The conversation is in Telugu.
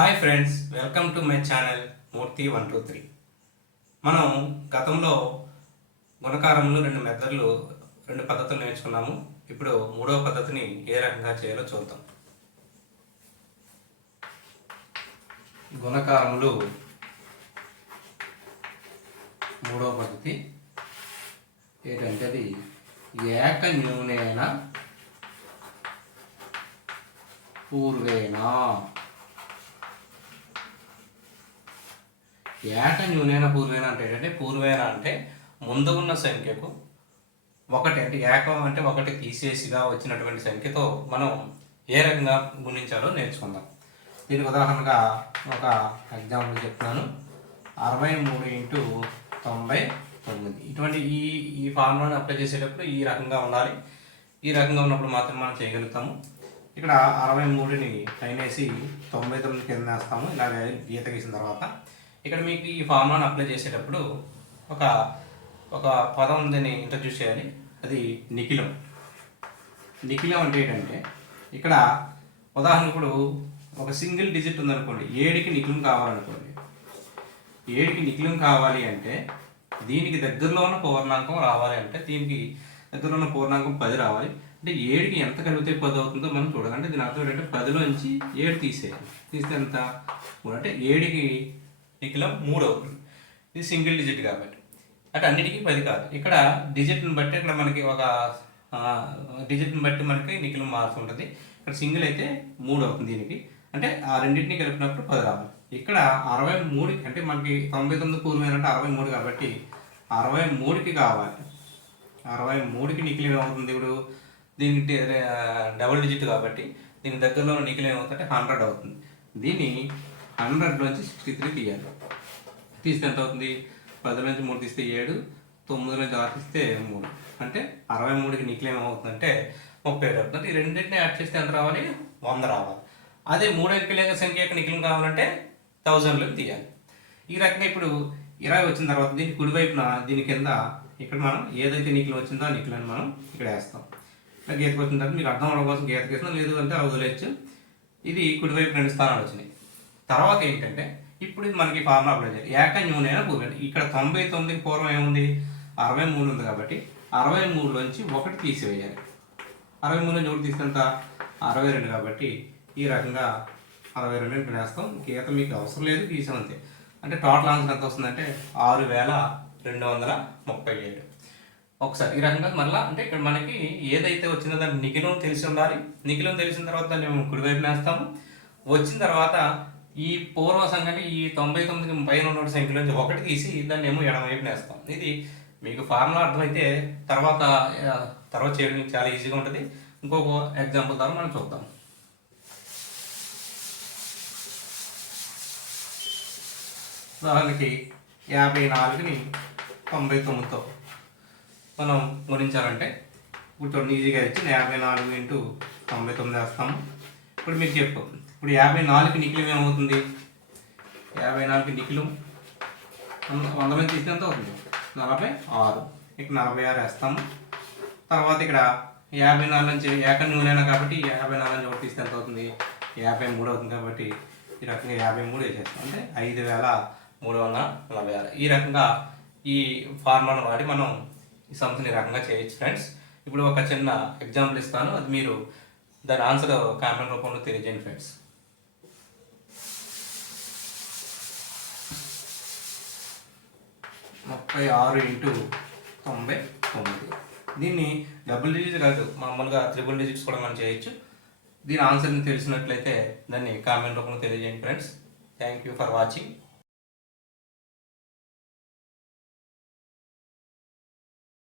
Hi friends welcome to my channel Murthy one two three. మనం గతంలో గుణకారంలో రెండు మెథడ్లు రెండు పద్ధతులు నేర్చుకున్నాము. ఇప్పుడు మూడవ పద్ధతిని ఏ రకంగా చేయాలో చూద్దాం. గుణకారములు మూడవ పద్ధతి. ఏంటంటే అది ఏక న్యూనేన పూర్వేనా ఏట న్యూనైన పూర్వేన అంటే ఏంటంటే పూర్వేన అంటే ముందు ఉన్న సంఖ్యకు ఒకటి. అంటే ఏకం అంటే ఒకటి తీసేసిగా వచ్చినటువంటి సంఖ్యతో మనం ఏ రకంగా గుణించాలో నేర్చుకుందాం. దీనికి ఉదాహరణగా ఒక ఎగ్జాంపుల్ చెప్తున్నాను. అరవై మూడు ఇంటూ తొంభై తొమ్మిది. ఇటువంటి ఈ ఈ ఫార్ములాని అప్లై చేసేటప్పుడు ఈ రకంగా ఉండాలి. ఈ రకంగా ఉన్నప్పుడు మాత్రం మనం చేయగలుగుతాము. ఇక్కడ అరవై మూడుని పైన వేసి తొంభై తొమ్మిది కింద వేస్తాము. ఇలా గీత గీసిన తర్వాత ఇక్కడ మీకు ఈ ఫార్ములాను అప్లై చేసేటప్పుడు ఒక ఒక పదం ఉందని ఇంట్రడ్యూస్ చేయాలి. అది నిఖిలం. నిఖిలం అంటే ఏంటంటే ఇక్కడ ఉదాహరణ ఇప్పుడు ఒక సింగిల్ డిజిట్ ఉందనుకోండి ఏడుకి నిఖిలం కావాలనుకోండి. ఏడుకి నిఖిలం కావాలి అంటే దీనికి దగ్గరలో ఉన్న పూర్ణాంకం రావాలి అంటే దీనికి దగ్గరలో ఉన్న పూర్ణాంకం పది రావాలి. అంటే ఏడుకి ఎంత కలిపితే పది అవుతుందో మనం చూడాలి. అంటే దీని అర్థం ఏంటంటే పదిలోంచి ఏడు తీసేయాలి. తీస్తే ఎంత? అంటే ఏడుకి నిఖిలం మూడు అవుతుంది ఇది సింగిల్ డిజిట్ కాబట్టి. అటు అన్నిటికీ పది కాదు. ఇక్కడ డిజిట్ని బట్టి ఇక్కడ మనకి ఒక డిజిట్ని బట్టి మనకి నిఖిలం మారుతుంటుంది ఇక్కడ సింగిల్ అయితే మూడు అవుతుంది దీనికి. అంటే ఆ రెండింటిని కలిపినప్పుడు పది రావాలి. ఇక్కడ అరవై మూడుకి అంటే మనకి తొంభై తొమ్మిది పూర్వమైన అంటే అరవై మూడు కాబట్టి అరవై మూడుకి కావాలి. అరవై మూడుకి నిఖిలం ఏమవుతుంది ఇప్పుడు? దీనికి డబుల్ డిజిట్ కాబట్టి దీని దగ్గరలో నిఖిలం ఏమవుతుందంటే హండ్రెడ్ అవుతుంది. దీన్ని హండ్రెడ్లోంచి సిక్స్టీ త్రీ తీయాలి. తీస్తే ఎంత అవుతుంది పది నుంచి మూడు తీస్తే ఏడు తొమ్మిది నుంచి ఆరు తీస్తే మూడు. అంటే అరవై మూడుకి నిఖిలం ఏమవుతుందంటే ముప్పై ఏడు అవుతుంది. ఈ రెండింటిని యాడ్ చేస్తే ఎంత రావాలి? వంద రావాలి. అదే మూడు అంకెల సంఖ్య యొక్క నిఖిలం కావాలంటే థౌజండ్లోకి తీయాలి. ఈ రకంగా ఇప్పుడు ఇరవై వచ్చిన తర్వాత దీని కుడివైపున దీని కింద ఇక్కడ మనం ఏదైతే నిఖిలం వచ్చిందో ఆ అని మనం ఇక్కడ వేస్తాం. గీతకు వచ్చిన తర్వాత మీకు అర్థం అవడం కోసం గీతకి వేసినా లేదు అంటే అలా వదిలేయచ్చు. ఇది కుడివైపు రెండు స్థానాలు వచ్చినాయి. తర్వాత ఏంటంటే ఇప్పుడు ఇది మనకి ఫార్ములా అప్లై చేయాలి. ఏక న్యూనైన భూమి ఇక్కడ తొంభై తొమ్మిది పూర్వం ఏముంది? అరవై మూడు ఉంది కాబట్టి అరవై మూడులోంచి ఒకటి తీసివేయాలి. అరవై మూడు నుంచి ఒకటి తీస్తే అరవై రెండు కాబట్టి ఈ రకంగా అరవై రెండు ఇక్కడ వేస్తాం గీత మీకు అవసరం లేదు గీసాం అంతే. అంటే టోటల్ ఆన్సర్ ఎంత వస్తుందంటే ఆరు వేల రెండు వందల ముప్పై ఏడు. ఒకసారి ఈ రకంగా మళ్ళీ అంటే ఇక్కడ మనకి ఏదైతే వచ్చిందో దాని నిఖిలం తెలిసి ఉండాలి. నిఖిలం తెలిసిన తర్వాత దాన్ని మేము కుడివైపు వేస్తాము వచ్చిన తర్వాత ఈ పూర్వ సంఖ్య ఈ తొంభై తొమ్మిదికి పైన ఉన్న సంఖ్య నుంచి ఒకటి తీసి దాన్ని ఏమో ఎడమవైపు నేస్తాం ఇది మీకు ఫార్ములా అర్థమైతే తర్వాత తర్వాత చేయడం చాలా ఈజీగా ఉంటుంది. ఇంకొక ఎగ్జాంపుల్ ద్వారా మనం చూద్దాం. ఉదాహరణకి యాభై నాలుగుని తొంభై తొమ్మిదితో మనం గుణించాలంటే ఇప్పుడు ఈజీగా ఇచ్చి యాభై నాలుగు ఇంటూ తొంభై తొమ్మిది వేస్తాము. ఇప్పుడు మీకు చెప్పు. ఇప్పుడు యాభై నాలుగు నిఖిలం ఏమవుతుంది? యాభై నాలుగు నిఖిలం. వంద- వంద మంది తీస్తే ఎంత అవుతుంది? నలభై ఆరు. ఇక్కడ నలభై ఆరు వేస్తాము. తర్వాత ఇక్కడ యాభై నాలుగు నుంచి ఏక నూనెనా కాబట్టి యాభై నాలుగు నుంచి ఒకటి తీస్తే ఎంత అవుతుంది? యాభై మూడు అవుతుంది కాబట్టి ఈ రకంగా యాభై మూడు వేసేస్తాం. అంటే ఐదు వేల మూడు వందల నలభై ఆరు. ఈ రకంగా ఈ ఫార్ములాను వాడి మనం ఈ సంస్థని ఈ రకంగా చేయొచ్చు ఫ్రెండ్స్ ఇప్పుడు ఒక చిన్న ఎగ్జాంపుల్ ఇస్తాను. అది మీరు దాని ఆన్సర్ కామెంట్ రూపంలో తెలియజేయండి ఫ్రెండ్స్. ముప్పై ఆరు ఇంటూ తొంభై తొమ్మిది. దీన్ని డబుల్ డిజిట్ కాదు మామూలుగా త్రిబుల్ డిజిట్స్ కూడా మనం చేయొచ్చు. దీని ఆన్సర్ని తెలిసినట్లయితే దాన్ని కామెంట్ రూపంలో తెలియజేయండి friends. Thank you for watching.